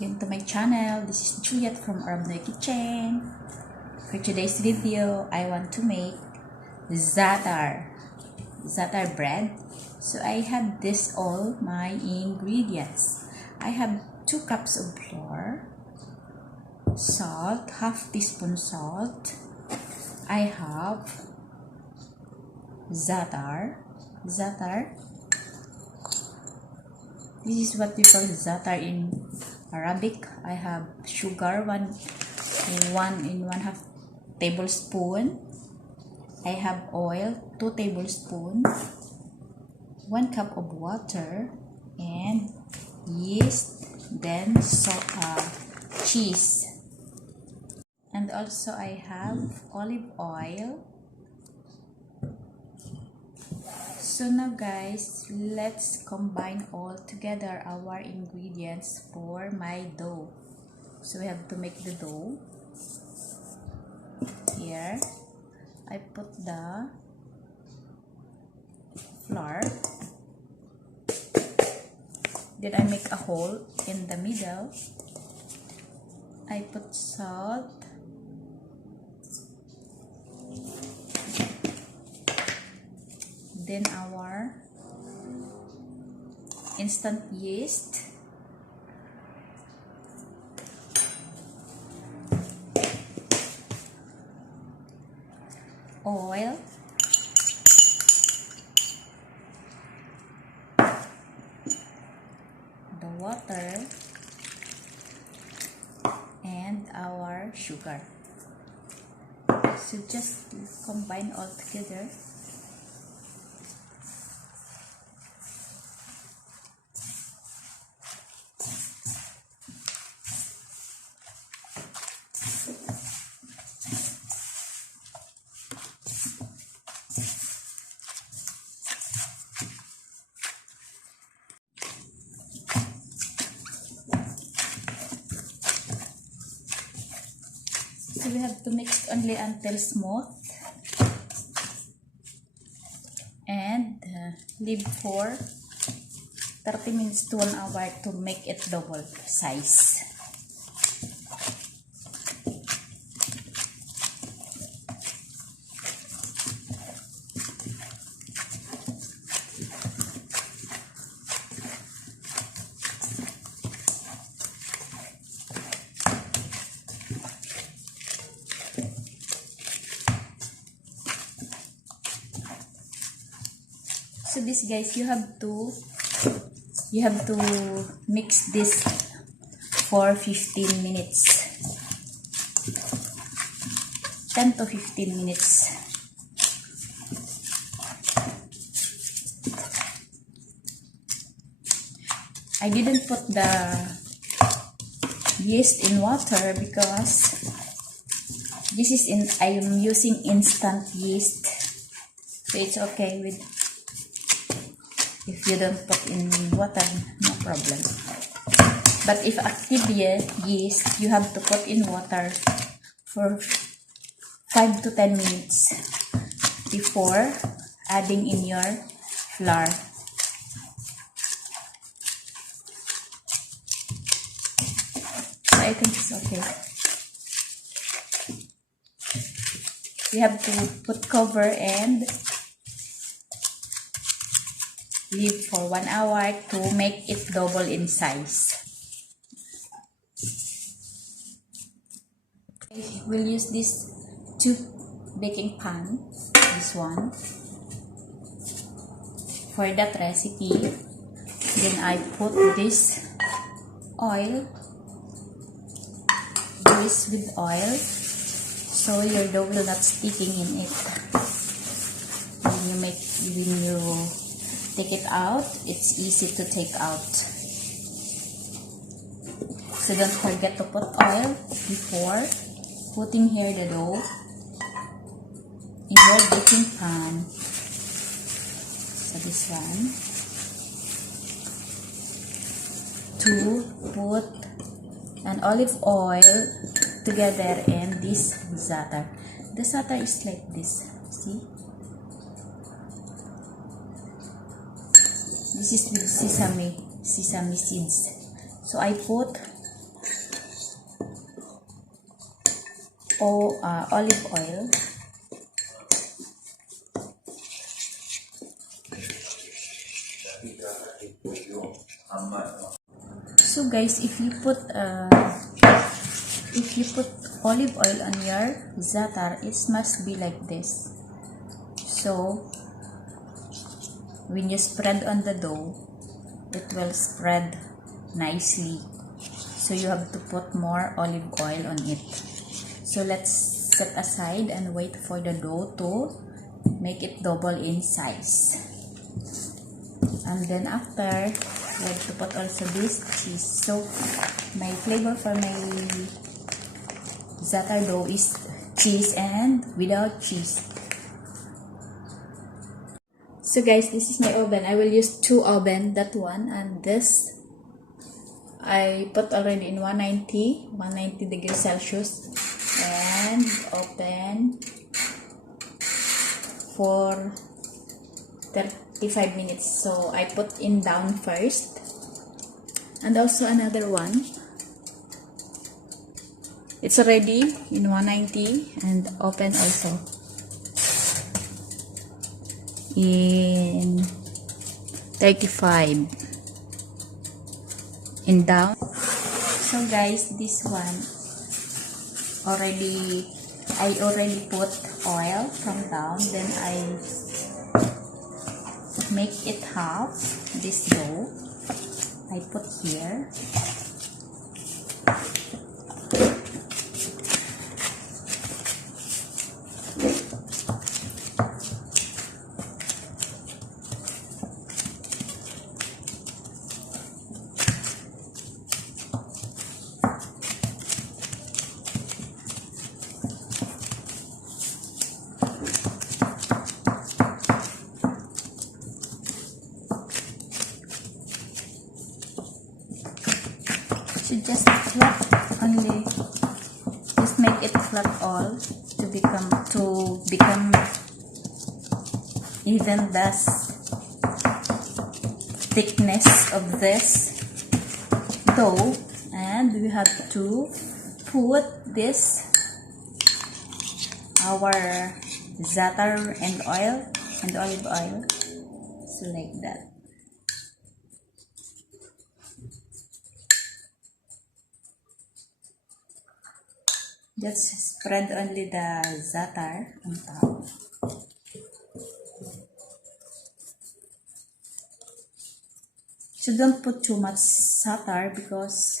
Welcome to my channel. This is Juliet from ARABNOY Kitchen. For today's video, I want to make zaatar bread. So I have this all my ingredients. I have 2 cups of flour, salt, half teaspoon salt. I have zaatar. This is what we call zaatar in Arabic. I have sugar, 1 1/2 tablespoon. I have oil, 2 tablespoons, 1 cup of water, and yeast, then cheese. And also I have olive oil. So now guys, let's combine all together our ingredients for my dough. So we have to make the dough. Here, I put the flour. Then I make a hole in the middle. I put salt. Then our instant yeast, oil, the water, and our sugar. So just combine all together. So we have to mix only until smooth and leave for 30 minutes to 1 hour to make it double size. So this guys, you have to mix this for 15 minutes. 10 to 15 minutes. I didn't put the yeast in water because I am using instant yeast. So it's okay with if you don't put in water, no problem. But if active yeast, you have to put in water for 5 to 10 minutes before adding in your flour. So I think it's okay. You have to put cover and leave for 1 hour to make it double in size. We'll use this 2 baking pan, this one, for that recipe. Then I put this oil, grease with oil, so your dough will not sticking in it. When you take it out, it's easy to take out. So don't forget to put oil before putting here the dough in your baking pan. So this one, to put an olive oil together and this zaatar. The zaatar is like this, see? This is with sesame seeds. So I put olive oil. So guys, if you put olive oil on your za'atar, it must be like this. So when you spread on the dough, it will spread nicely. So you have to put more olive oil on it. So let's set aside and wait for the dough to make it double in size. And then after, we have to put also this cheese. So my flavor for my za'atar dough is cheese and without cheese. So guys, this is my oven. I will use 2 oven, that one and this. I put already in 190 degrees Celsius and open for 35 minutes. So I put in down first, and also another one. It's already in 190 and open also in 35 in down. So guys, this one I already put oil from down, then I make it half. This dough I put here. So just flat only, just make it flat all to become even the thickness of this dough. And we have to put this our za'atar and olive oil, so like that. Just spread only the za'atar on top. So don't put too much za'atar because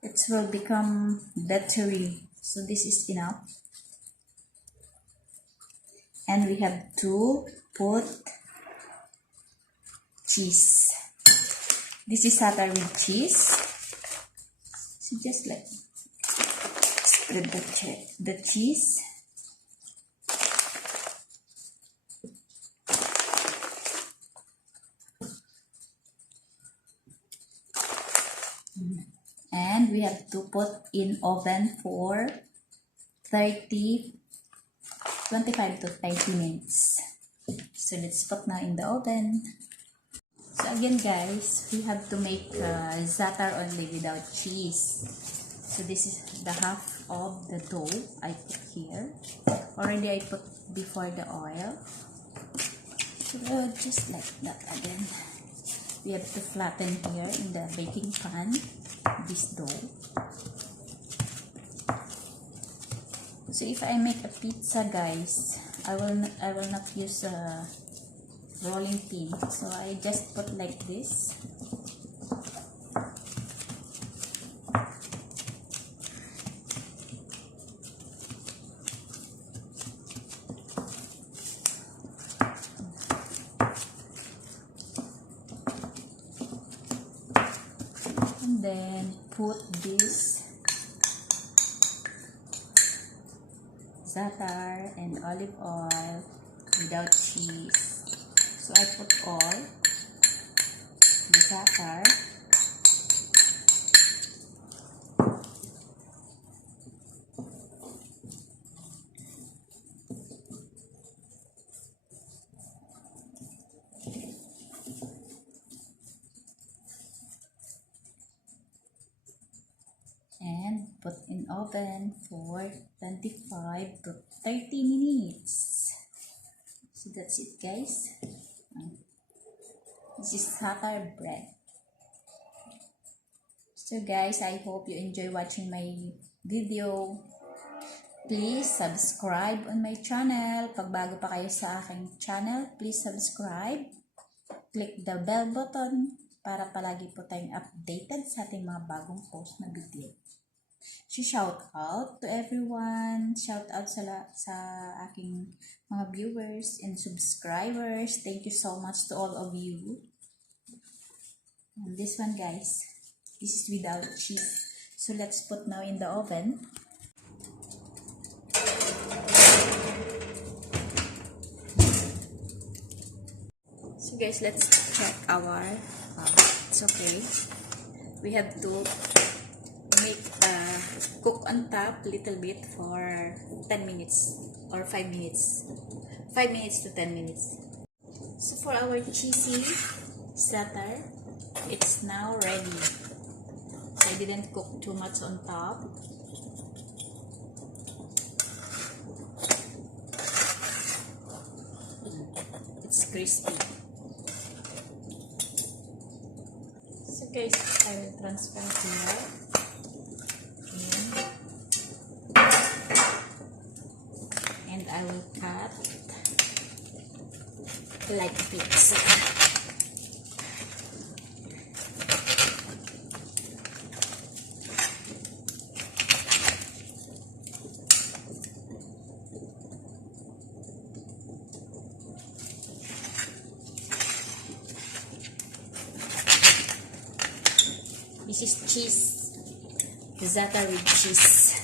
it will become buttery. So this is enough. And we have to put cheese. This is za'atar with cheese. So just like spread the cheese. And we have to put in oven for 25 to 30 minutes. So let's put now in the oven. So again guys, we have to make za'atar only without cheese. So this is the half of the dough I put here. Already I put before the oil. So just like that again. We have to flatten here in the baking pan this dough. So if I make a pizza guys, I will not use a rolling pin. So I just put like this. And then put this za'atar and olive oil without cheese. So I put all the za'atar, and put in oven for 25 to 30 minutes. So that's it, guys. This is za'atar bread. So guys, I hope you enjoy watching my video. Please subscribe on my channel. Pag bago pa kayo sa aking channel, please subscribe. Click the bell button para palagi po tayong updated sa ating mga bagong post na video. So shout out to everyone. Shout out sa aking mga viewers and subscribers. Thank you so much to all of you. And this one, guys, this is without cheese. So let's put now in the oven. So guys, let's check our it's okay. We have to make cook on top little bit for 10 minutes or 5 minutes. 5 minutes to 10 minutes. So for our cheesy za'atar, it's now ready. So I didn't cook too much on top. It's crispy. So guys, I will transfer here. And I will cut like pizza. This is cheese, za'atar with cheese.